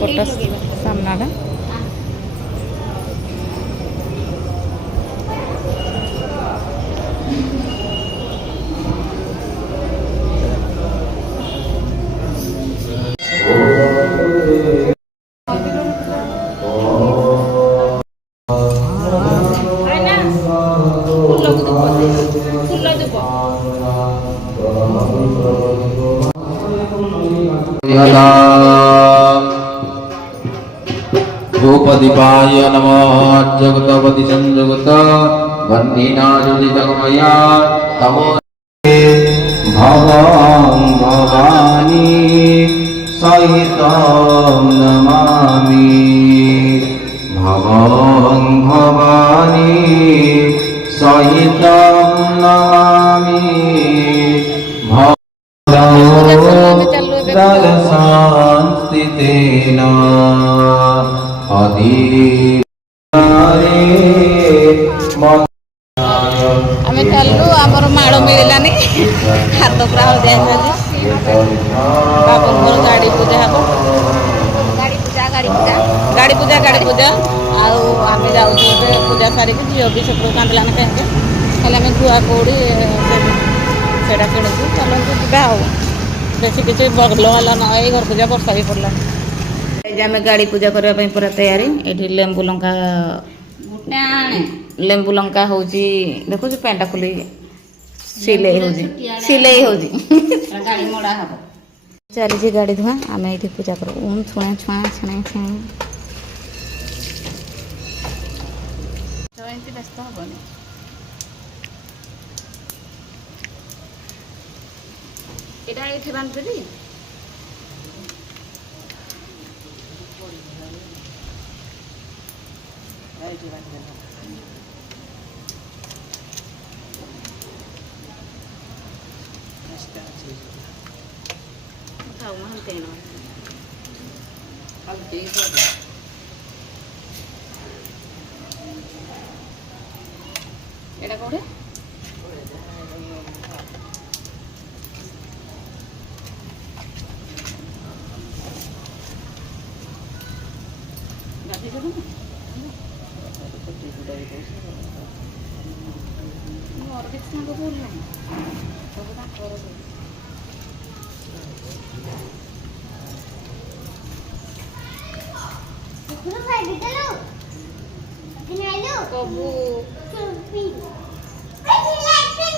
photo सामना भूपदीपाय नमः जगतपति संजगत वंदिना ज्योतितमया तमो भवं भवानी सहितं नमामि भवं भवानी सहितं नमामि दर्शनस्थितेन आमे चलू आमर माड़ मिलानी हाथ पूरा हो जाए बाबूर गाड़ी पूजा हम गाड़ी पूजा आम जाऊँ पूजा सारिक झील भी से कांदलान कहीं आम गुआ कौड़ी से किणुचु चलते जा बेस किसी भल हला न घर पूजा वर्षा भी पड़ा आम गाड़ी पूजा करने पूरा तैयारी ये लेंबू लंका लेंबू लंका हूँ देखो पैंटा खुली सिले हो गाड़ी मोड़ा हम चली गाड़ी धुआ आम ये पूजा कर छुआ छुआ छुआ छुआ व्यस्त हेनी এটা এঠে বাঁধবি এটা করে और कितना को बोल रहे हैं तो बता करो पूरा साइड चलो किनारे लो कबू चुप्पी आई लाइक